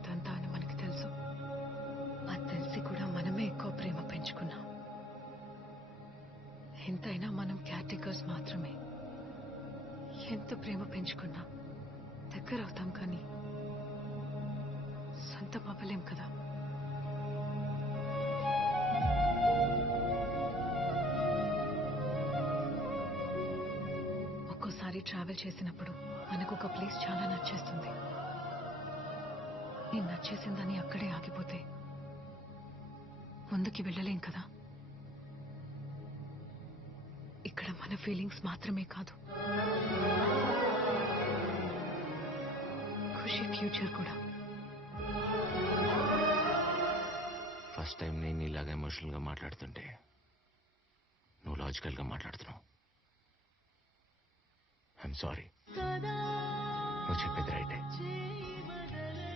ఇదంతా అని మనకి తెలుసు. అది తెలిసి కూడా మనమే ఎక్కువ ప్రేమ పెంచుకున్నాం. ఎంతైనా మనం కేర్ టేకర్స్ మాత్రమే. ఎంత ప్రేమ పెంచుకున్నా దగ్గర అవుతాం, కానీ సొంతం అవ్వలేం కదా. ఒక్కోసారి ట్రావెల్ చేసినప్పుడు మనకు ఒక ప్లేస్ చాలా నచ్చేస్తుంది. నేను నచ్చేసిందని అక్కడే ఆగిపోతే ముందుకి వెళ్ళలేం కదా. ఇక్కడ మన ఫీలింగ్స్ మాత్రమే కాదు, ఖుషి ఫ్యూచర్ కూడా. ఫస్ట్ టైం నేను ఇలాగ ఎమోషనల్ గా మాట్లాడుతుంటే నువ్వు లాజికల్ గా మాట్లాడుతున్నావు. I'm sorry. నువ్వు చెప్పేది రైటే.